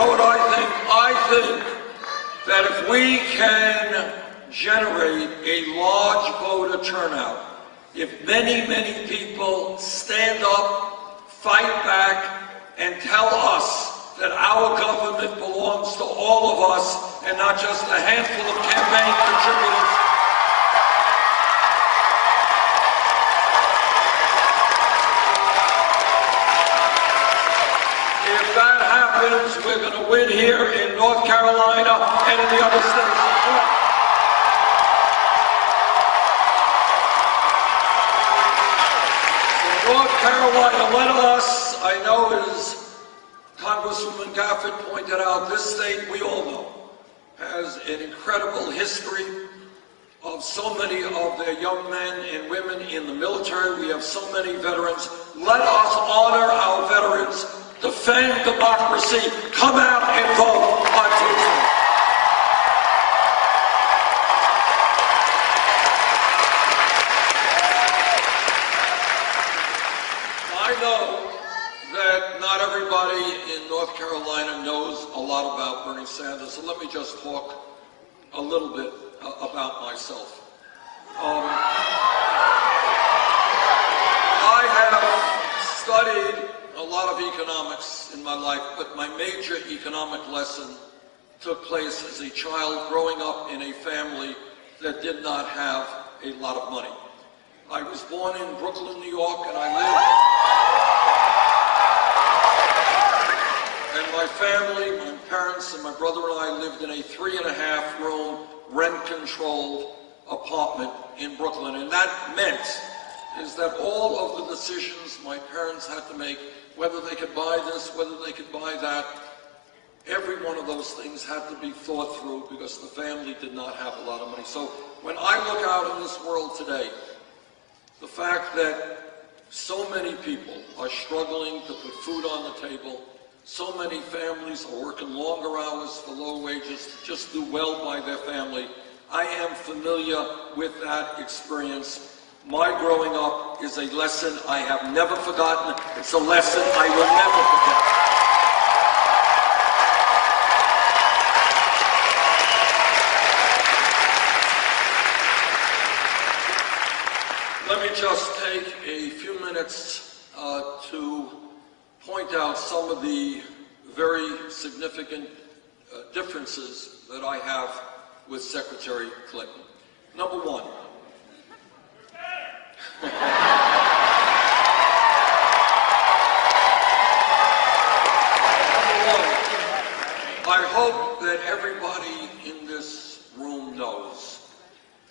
know what I think? I think that if we can generate a large voter turnout, if many, many people stand up, fight back, and tell us that our government belongs to all of us and not just a handful of campaign contributors. If that happens, we're going to win here in North Carolina and in the other states as well. North Carolina, let us, I know as Congresswoman Gafford pointed out, this state, we all know, has an incredible history of so many of their young men and women in the military. We have so many veterans. Let us honor our veterans, defend democracy, come out and vote on Tuesday. I know that not everybody in North Carolina knows a lot about Bernie Sanders, so let me just talk a little bit about myself. I have studied a lot of economics in my life, but my major economic lesson took place as a child growing up in a family that did not have a lot of money. I was born in Brooklyn, New York, and my family, my parents and my brother and I lived in a 3.5-room rent-controlled apartment in Brooklyn. And that meant is that all of the decisions my parents had to make, whether they could buy this, whether they could buy that, every one of those things had to be thought through because the family did not have a lot of money. So when I look out in this world today, the fact that so many people are struggling to put food on the table, so many families are working longer hours for low wages to just do well by their family. I am familiar with that experience. My growing up is a lesson I have never forgotten. It's a lesson I will never forget. Let me just take a few minutes to point out some of the very significant differences that I have with Secretary Clinton. Number one, I hope that everybody in this room knows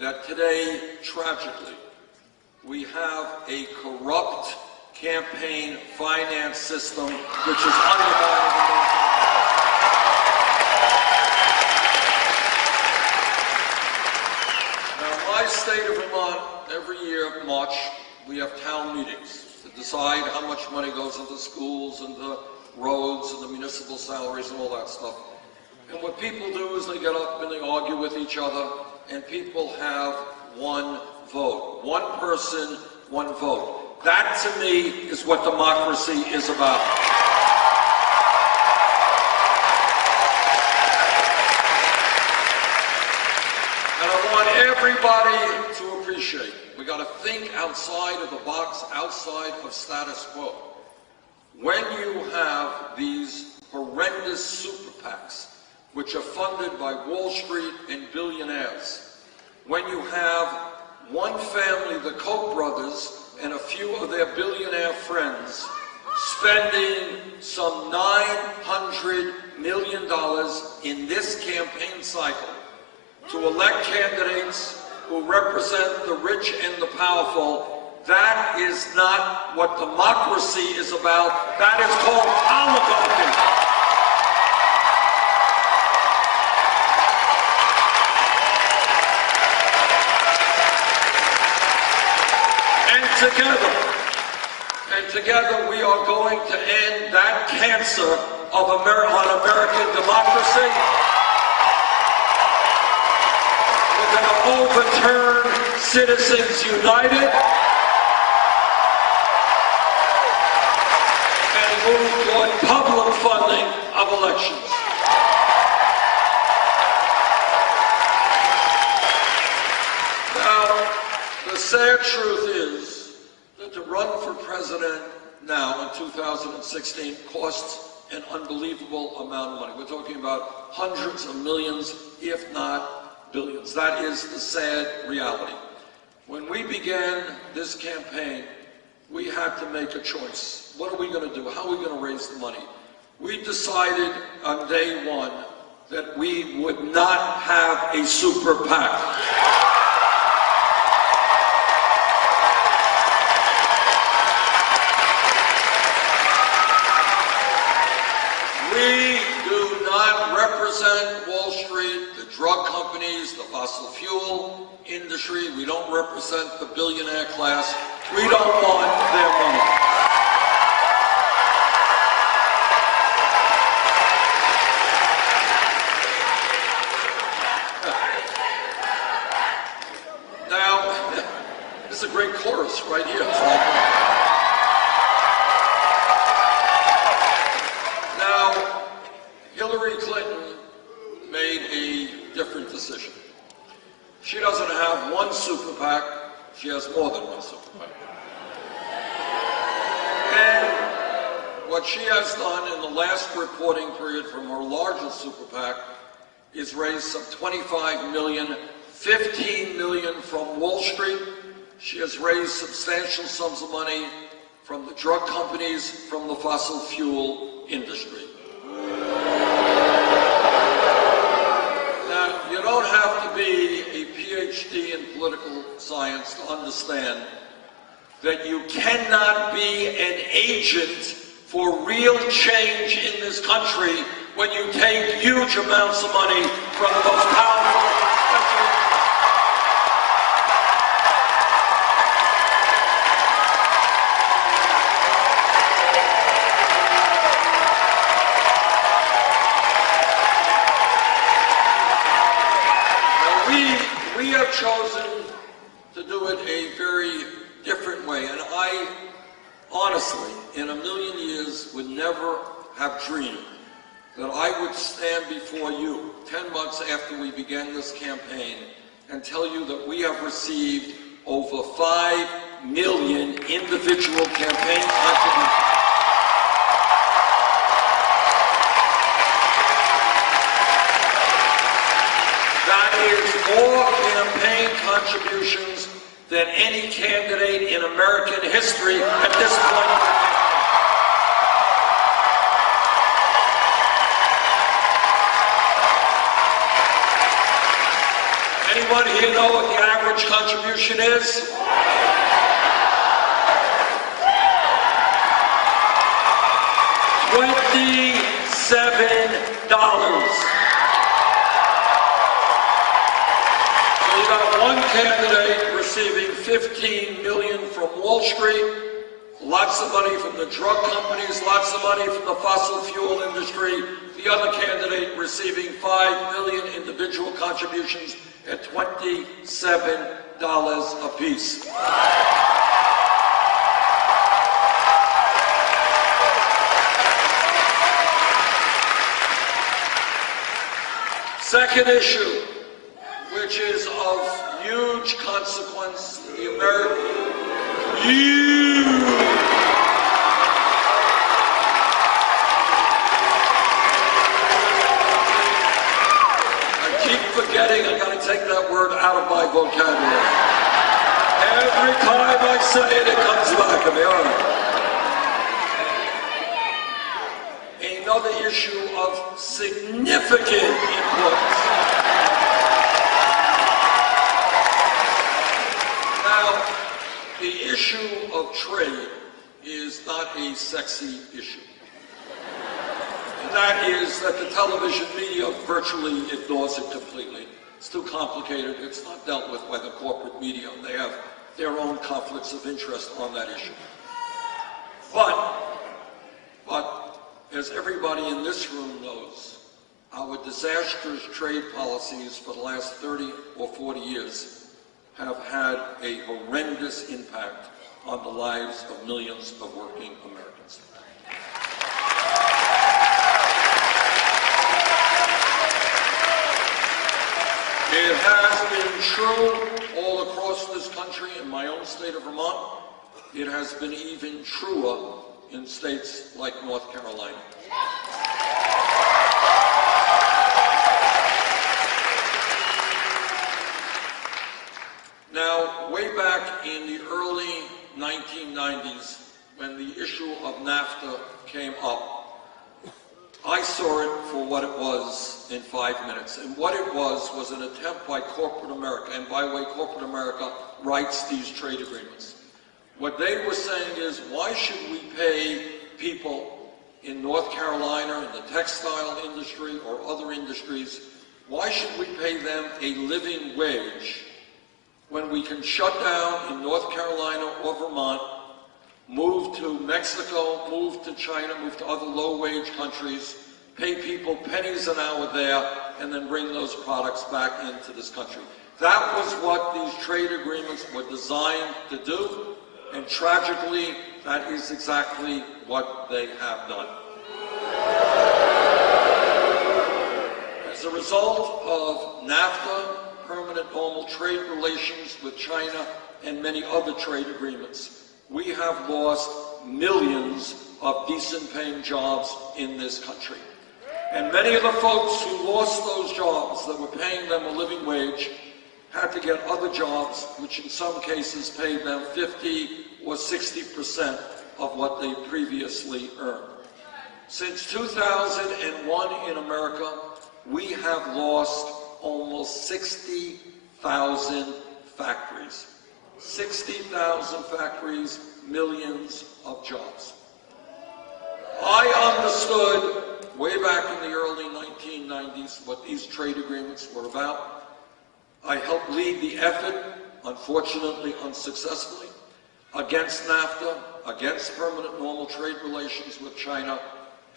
that today, tragically, we have a corrupt campaign finance system which is undermining the nation. Now, my state of Vermont, every year, March, we have town meetings to decide how much money goes into schools and the roads and the municipal salaries and all that stuff. And what people do is they get up and they argue with each other, and people have one vote. One person, one vote. That, to me, is what democracy is about. And I want everybody to appreciate, we got to think outside of the box, outside of status quo. When you have these horrendous super PACs, which are funded by Wall Street and billionaires, when you have one family, the Koch brothers, and a few of their billionaire friends spending some $900 million in this campaign cycle to elect candidates who represent the rich and the powerful, that is not what democracy is about. That is called oligarchy. Together we are going to end that cancer of on American democracy. We're going to overturn Citizens United and move toward public funding of elections. Now, the sad truth is that to run for president now in 2016 costs an unbelievable amount of money. We're talking about hundreds of millions, if not billions. That is the sad reality. When we began this campaign, we had to make a choice. What are we going to do? How are we going to raise the money? We decided on day one that we would not have a super PAC. We do not represent Wall Street, the drug companies, the fossil fuel industry. We don't represent the billionaire class. We don't want their money. Now, this is a great chorus right here. Now, Hillary Clinton made a different decision. She doesn't have one super PAC, she has more than one super PAC. And what she has done in the last reporting period from her largest super PAC is raise some 25 million, 15 million from Wall Street. She has raised substantial sums of money from the drug companies, from the fossil fuel industry. Now, you don't have to be a PhD in political science to understand that you cannot be an agent for real change in this country when you take huge amounts of money from the most powerful country. We have chosen to do it a very different way, and I honestly, in a million years, would never have dreamed that I would stand before you 10 months after we began this campaign and tell you that we have received over 5 million individual campaign contributions. That is more campaign contributions than any candidate in American history at this point. Anyone here know what the average contribution is? $27. You got one candidate receiving 15 million from Wall Street, lots of money from the drug companies, lots of money from the fossil fuel industry. The other candidate receiving 5 million individual contributions at $27 apiece. Second issue, which is of huge consequence to the American. I keep forgetting I gotta take that word out of my vocabulary. Every time I say it, it comes back to me. All right. Another issue of significant importance. Now, the issue of trade is not a sexy issue. And that is that the television media virtually ignores it completely. It's too complicated. It's not dealt with by the corporate media. They have their own conflicts of interest on that issue. But as everybody in this room knows, our disastrous trade policies for the last 30 or 40 years have had a horrendous impact on the lives of millions of working Americans. true all across this country, in my own state of Vermont, it has been even truer in states like North Carolina. Now, way back in the early 1990s, when the issue of NAFTA came up, I saw it for what it was in 5 minutes. And what it was an attempt by corporate America, and by the way, corporate America writes these trade agreements. What they were saying is, why should we pay people in North Carolina, in the textile industry or other industries, why should we pay them a living wage when we can shut down in North Carolina or Vermont, move to Mexico, move to China, move to other low-wage countries, pay people pennies an hour there, and then bring those products back into this country. That was what these trade agreements were designed to do, and tragically, that is exactly what they have done. As a result of NAFTA, permanent normal trade relations with China, and many other trade agreements, we have lost millions of decent paying jobs in this country. And many of the folks who lost those jobs that were paying them a living wage had to get other jobs, which in some cases paid them 50 or 60% of what they previously earned. Since 2001 in America, we have lost almost 60,000 factories. 60,000 factories, millions of jobs. I understood way back in the early 1990s what these trade agreements were about. I helped lead the effort, unfortunately unsuccessfully, against NAFTA, against permanent normal trade relations with China,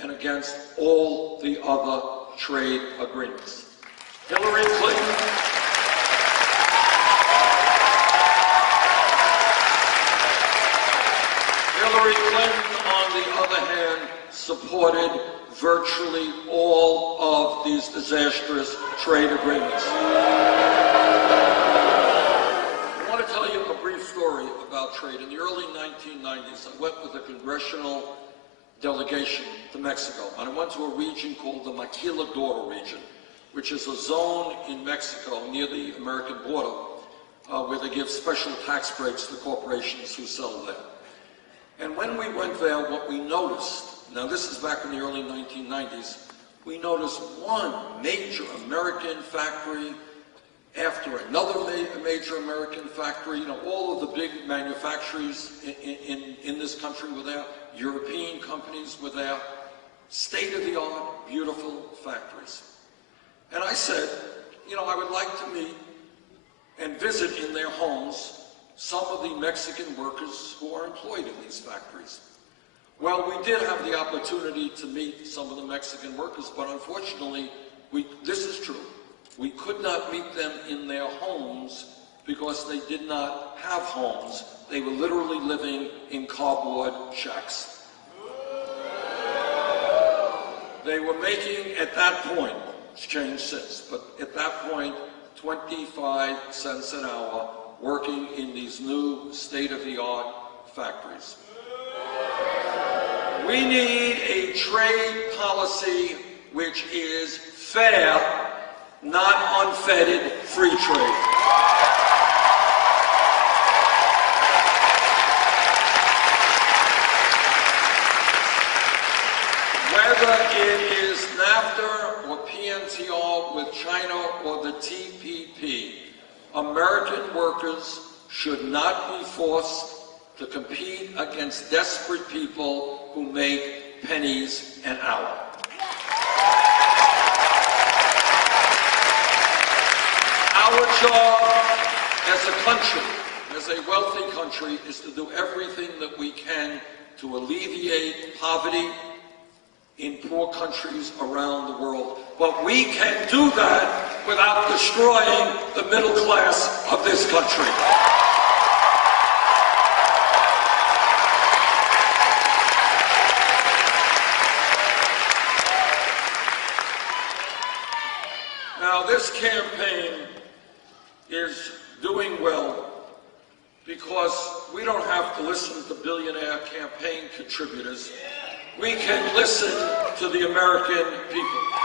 and against all the other trade agreements. Hillary Clinton on the other hand, supported virtually all of these disastrous trade agreements. I want to tell you a brief story about trade. In the early 1990s, I went with a congressional delegation to Mexico, and I went to a region called the Maquiladora region, which is a zone in Mexico near the American border where they give special tax breaks to corporations who sell there. And when we went there, what we noticed, now this is back in the early 1990s, we noticed one major American factory after another major American factory. You know, all of the big manufacturers in this country were there. European companies were there. State-of-the-art, beautiful factories. And I said, you know, I would like to meet and visit in their homes some of the Mexican workers who are employed in these factories. Well, we did have the opportunity to meet some of the Mexican workers, but unfortunately, this is true, we could not meet them in their homes because they did not have homes. They were literally living in cardboard shacks. They were making, at that point, it's changed since, but at that point, 25 cents an hour working in these new state-of-the-art factories. We need a trade policy which is fair, not unfettered free trade. Whether it is NAFTA or PNTR with China or the TPP, American workers should not be forced to compete against desperate people who make pennies an hour. Our job as a country, as a wealthy country, is to do everything that we can to alleviate poverty in poor countries around the world. But we can do that without destroying the middle class of this country. Now, this campaign is doing well because we don't have to listen to billionaire campaign contributors. We can listen to the American people.